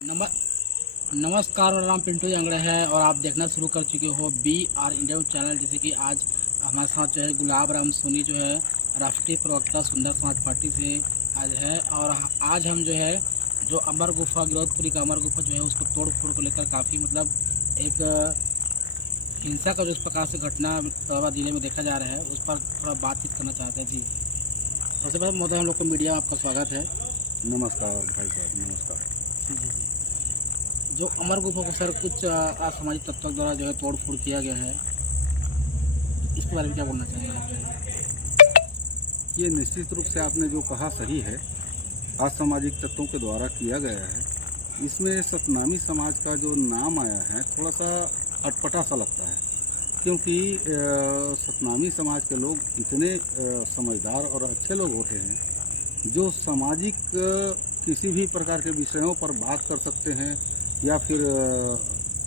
नम- नमस्कार, मेरा नाम पिंटू जंगड़े है और आप देखना शुरू कर चुके हो BR इंडिया चैनल। जैसे कि आज हमारे साथ जो है गुलाब राम सोनी जो है राष्ट्रीय प्रवक्ता सुंदर समाज पार्टी से आज है। और आज हम जो है जो अमर गुफा गिरौदपुरी का अमर गुफा जो है उसको तोड़ फोड़ को लेकर काफ़ी एक हिंसा का जो इस प्रकार से घटना औरंगाबाद जिले में देखा जा रहा है उस पर थोड़ा बातचीत करना चाहते हैं। जी, सबसे पहले महोदय हम लोग को मीडिया में आपका स्वागत है। नमस्कार भाई साहब, नमस्कार। जी, जो अमर गुफा को सर कुछ असामाजिक तत्वों द्वारा जो है तोड़ फोड़ किया गया है, इसके बारे में क्या बोलना चाहेंगे आप? ये निश्चित रूप से आपने जो कहा सही है, असामाजिक तत्वों के द्वारा किया गया है। इसमें सतनामी समाज का जो नाम आया है थोड़ा सा अटपटा सा लगता है, क्योंकि सतनामी समाज के लोग इतने समझदार और अच्छे लोग होते हैं जो सामाजिक किसी भी प्रकार के विषयों पर बात कर सकते हैं, या फिर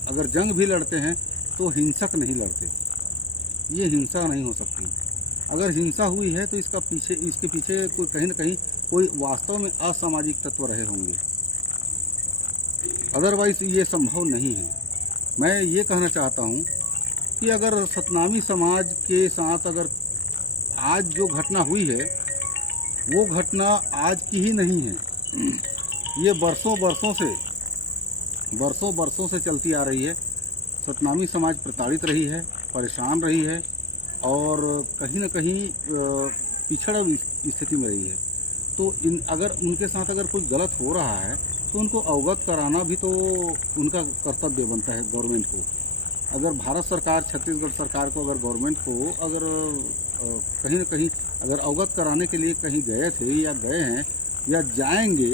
अगर जंग भी लड़ते हैं तो हिंसक नहीं लड़ते। ये हिंसा नहीं हो सकती। अगर हिंसा हुई है तो इसके पीछे कोई कहीं न कहीं कोई वास्तव में असामाजिक तत्व रहे होंगे, अदरवाइज ये संभव नहीं है। मैं ये कहना चाहता हूँ कि अगर सतनामी समाज के साथ अगर आज जो घटना हुई है वो घटना आज की ही नहीं है, ये बरसों बरसों से चलती आ रही है। सतनामी समाज प्रताड़ित रही है, परेशान रही है और कहीं न कहीं पिछड़ा स्थिति में रही है। तो अगर उनके साथ अगर कोई गलत हो रहा है तो उनको अवगत कराना भी तो उनका कर्तव्य बनता है गवर्नमेंट को। अगर भारत सरकार, छत्तीसगढ़ सरकार को, अगर गवर्नमेंट को अगर कहीं न कहीं अगर अवगत कराने के लिए कहीं गए थे या गए हैं या जाएंगे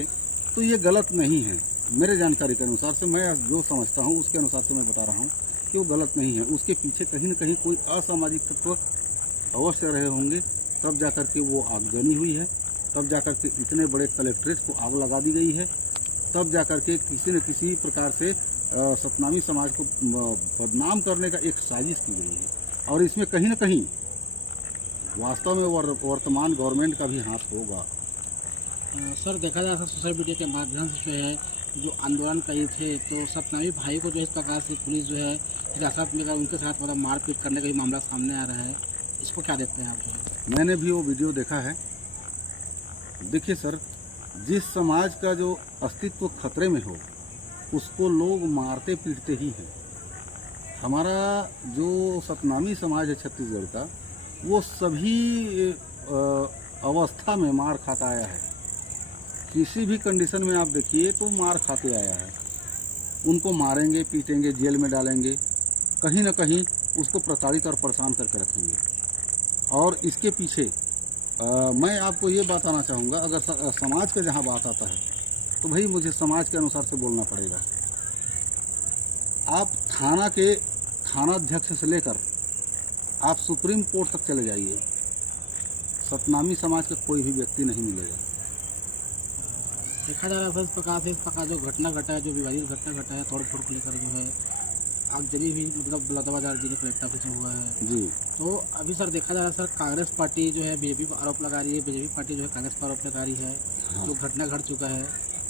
तो ये गलत नहीं है। मेरे जानकारी के अनुसार से, मैं जो समझता हूँ उसके अनुसार से मैं बता रहा हूँ कि वो गलत नहीं है। उसके पीछे कहीं न कहीं कोई असामाजिक तत्व अवश्य रहे होंगे, तब जाकर के वो आगजनी हुई है, तब जाकर के इतने बड़े कलेक्ट्रेट को आग लगा दी गई है, तब जाकर के किसी न किसी प्रकार से सतनामी समाज को बदनाम करने का एक साजिश की गई है। और इसमें कहीं न कहीं वास्तव में वर्तमान गवर्नमेंट का भी हाथ होगा। सर, देखा जाए तो सोशल मीडिया के माध्यम से जो है जो आंदोलन करे थे तो सतनामी भाई को जो इस प्रकार से पुलिस जो है हिरासत में उनके साथ मारपीट करने का भी मामला सामने आ रहा है, इसको क्या देखते हैं आप? जो है मैंने भी वो वीडियो देखा है। देखिए सर, जिस समाज का जो अस्तित्व खतरे में हो उसको लोग मारते पीटते ही हैं। हमारा जो सतनामी समाज है छत्तीसगढ़ का, वो सभी अवस्था में मार खाता आया है। किसी भी कंडीशन में आप देखिए तो मार खाते आया है। उनको मारेंगे, पीटेंगे, जेल में डालेंगे, कहीं न कहीं उसको प्रताड़ित और परेशान करके रखेंगे। और इसके पीछे मैं आपको ये बताना चाहूँगा, अगर समाज का जहाँ बात आता है तो भाई मुझे समाज के अनुसार से बोलना पड़ेगा। आप थानाध्यक्ष से लेकर आप सुप्रीम कोर्ट तक चले जाइए, सतनामी समाज का कोई भी व्यक्ति नहीं मिलेगा। देखा जा रहा है इस प्रकार जो घटना घटा है, जो विवादित घटना घटा है तोड़ फोड़ को लेकर जो है आगजनी भी बलौदाबाजार जिले कलेक्टर ऑफिस में हुआ है जी। तो अभी सर देखा जा रहा है सर, कांग्रेस पार्टी जो है बीजेपी पर आरोप लगा रही है, बीजेपी पार्टी जो है कांग्रेस पर आरोप लगा रही है। हाँ। जो घटना घट चुका है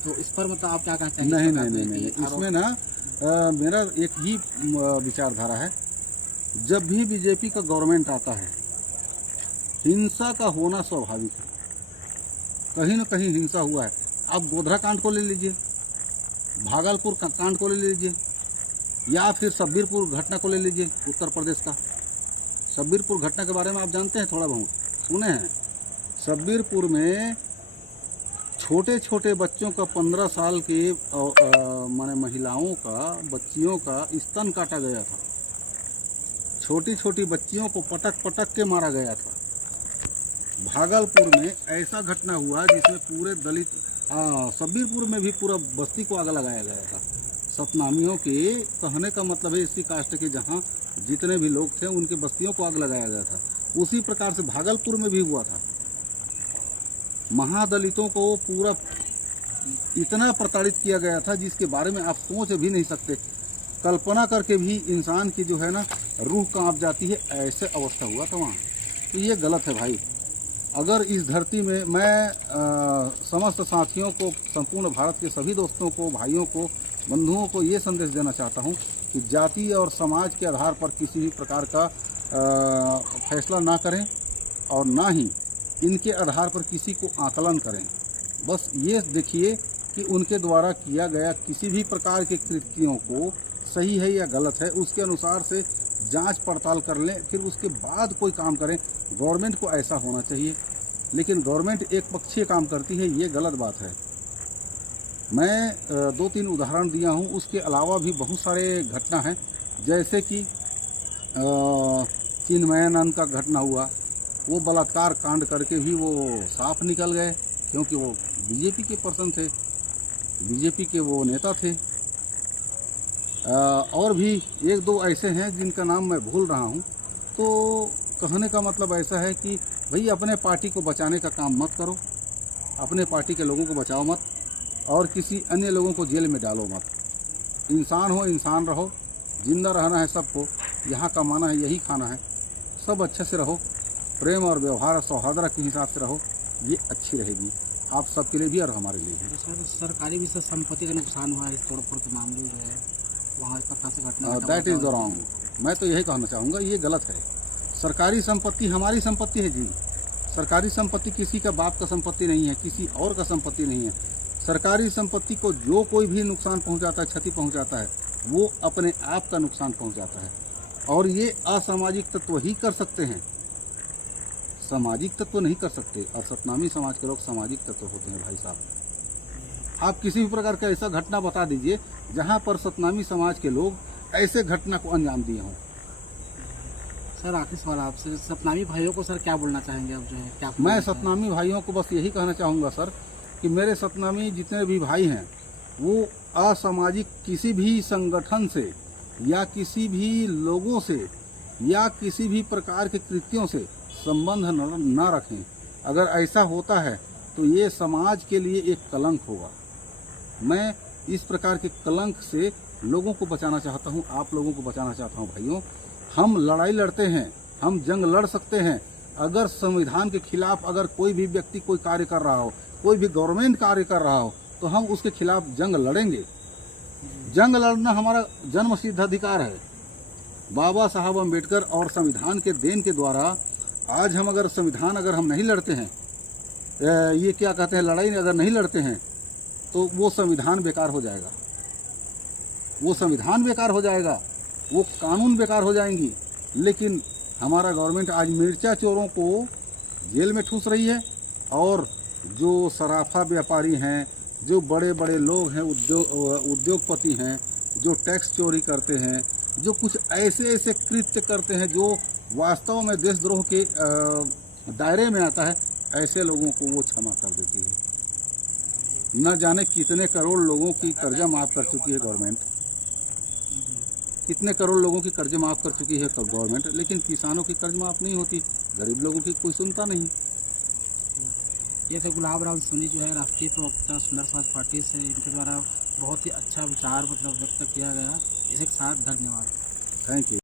तो इस पर आप क्या कहना चाहेंगे? नहीं, इसमें ना मेरा एक ही विचारधारा है। जब भी बीजेपी का गवर्नमेंट आता है, हिंसा का होना स्वाभाविक है। कहीं न कहीं हिंसा हुआ है। आप गोधरा कांड को ले लीजिए, भागलपुर कांड को ले लीजिए, या फिर शब्बीरपुर घटना को ले लीजिए, उत्तर प्रदेश का। शब्बीरपुर घटना के बारे में आप जानते हैं, थोड़ा बहुत सुने हैं। शब्बीरपुर में छोटे छोटे बच्चों का 15 साल के माने महिलाओं का, बच्चियों का स्तन काटा गया था। छोटी छोटी बच्चियों को पटक पटक के मारा गया था। भागलपुर में ऐसा घटना हुआ जिसमें पूरे दलित, शब्बीरपुर में भी पूरा बस्ती को आग लगाया गया था। सतनामियों के कहने का मतलब है इसी कास्ट के जहाँ जितने भी लोग थे उनके बस्तियों को आग लगाया गया था। उसी प्रकार से भागलपुर में भी हुआ था। महादलितों को पूरा इतना प्रताड़ित किया गया था जिसके बारे में आप सोच भी नहीं सकते। कल्पना करके भी इंसान की जो है ना रूह कांप जाती है, ऐसे अवस्था हुआ था वहाँ। तो ये गलत है भाई। अगर इस धरती में मैं समस्त साथियों को, संपूर्ण भारत के सभी दोस्तों को, भाइयों को, बंधुओं को ये संदेश देना चाहता हूँ कि जाति और समाज के आधार पर किसी भी प्रकार का फैसला ना करें और ना ही इनके आधार पर किसी को आकलन करें। बस ये देखिए कि उनके द्वारा किया गया किसी भी प्रकार के कृत्यों को सही है या गलत है, उसके अनुसार से जांच पड़ताल कर लें, फिर उसके बाद कोई काम करें। गवर्नमेंट को ऐसा होना चाहिए, लेकिन गवर्नमेंट एक पक्षीय काम करती है, ये गलत बात है। मैं 2-3 उदाहरण दिया हूँ, उसके अलावा भी बहुत सारे घटना हैं, जैसे कि चिन्मयानंद का घटना हुआ। वो बलात्कार कांड करके भी वो साफ निकल गए, क्योंकि वो बीजेपी के पर्सन थे, बीजेपी के वो नेता थे। और भी 1-2 ऐसे हैं जिनका नाम मैं भूल रहा हूँ। तो कहने का मतलब ऐसा है कि भाई अपने पार्टी को बचाने का काम मत करो, अपने पार्टी के लोगों को बचाओ मत, और किसी अन्य लोगों को जेल में डालो मत। इंसान हो, इंसान रहो, जिंदा रहना है सबको, यहाँ कमाना है, यही खाना है, सब अच्छे से रहो, प्रेम और व्यवहार सौहार्द के हिसाब से रहो, ये अच्छी रहेगी आप सबके लिए भी और हमारे लिए भी। सर सरकारी भी संपत्ति का नुकसान हुआ है इस तोड़फोड़ के मामले में, जो है वहाँ इस प्रकार से घटना। That is wrong. मैं तो यही कहना चाहूँगा, ये गलत है। सरकारी संपत्ति हमारी संपत्ति है जी। सरकारी संपत्ति किसी का बाप का संपत्ति नहीं है, किसी और का संपत्ति नहीं है। सरकारी संपत्ति को जो कोई भी नुकसान पहुंचाता है, क्षति पहुंचाता है, वो अपने आप का नुकसान पहुंचाता है। और ये असामाजिक तत्व ही कर सकते हैं, सामाजिक तत्व नहीं कर सकते। और सतनामी समाज के लोग सामाजिक तत्व होते हैं भाई साहब। आप किसी भी प्रकार का ऐसा घटना बता दीजिए जहां पर सतनामी समाज के लोग ऐसे घटना को अंजाम दिए हों। सर आखिरी सवाल आपसे, सतनामी भाइयों को सर क्या बोलना चाहेंगे आप, जो है क्या? मैं सतनामी भाइयों को बस यही कहना चाहूँगा सर कि मेरे सतनामी जितने भी भाई हैं वो असामाजिक किसी भी संगठन से या किसी भी लोगों से या किसी भी प्रकार के कृत्यों से संबंध न रखें। अगर ऐसा होता है तो ये समाज के लिए एक कलंक होगा। मैं इस प्रकार के कलंक से लोगों को बचाना चाहता हूँ, आप लोगों को बचाना चाहता हूँ। भाइयों, हम लड़ाई लड़ते हैं, हम जंग लड़ सकते हैं। अगर संविधान के खिलाफ अगर कोई भी व्यक्ति कोई कार्य कर रहा हो, कोई भी गवर्नमेंट कार्य कर रहा हो, तो हम उसके खिलाफ जंग लड़ेंगे। जंग लड़ना हमारा जन्मसिद्ध अधिकार है। बाबा साहब अम्बेडकर और संविधान के देन के द्वारा आज हम अगर संविधान अगर हम नहीं लड़ते हैं, ये क्या कहते हैं, लड़ाई अगर नहीं लड़ते हैं, तो वो संविधान बेकार हो जाएगा, वो संविधान बेकार हो जाएगा, वो कानून बेकार हो जाएंगी। लेकिन हमारा गवर्नमेंट आज मिर्चा चोरों को जेल में ठूस रही है, और जो सराफा व्यापारी हैं, जो बड़े बड़े लोग हैं, उद्योगपति हैं, जो टैक्स चोरी करते हैं, जो कुछ ऐसे ऐसे कृत्य करते हैं जो वास्तव में देशद्रोह के दायरे में आता है, ऐसे लोगों को वो क्षमा कर देती है। न जाने कितने करोड़ लोगों की कर्जा माफ़ कर चुकी है गवर्नमेंट, कितने करोड़ लोगों की कर्ज माफ़ कर चुकी है गवर्नमेंट, लेकिन किसानों की कर्ज माफ़ नहीं होती, गरीब लोगों की कोई सुनता नहीं। ये थे गुलाब राम सोनी, जो है राष्ट्रीय प्रवक्ता सुंदर समाज पार्टी से। इनके द्वारा बहुत ही अच्छा विचार मतलब व्यक्त किया गया। इसके साथ धन्यवाद। Thank you.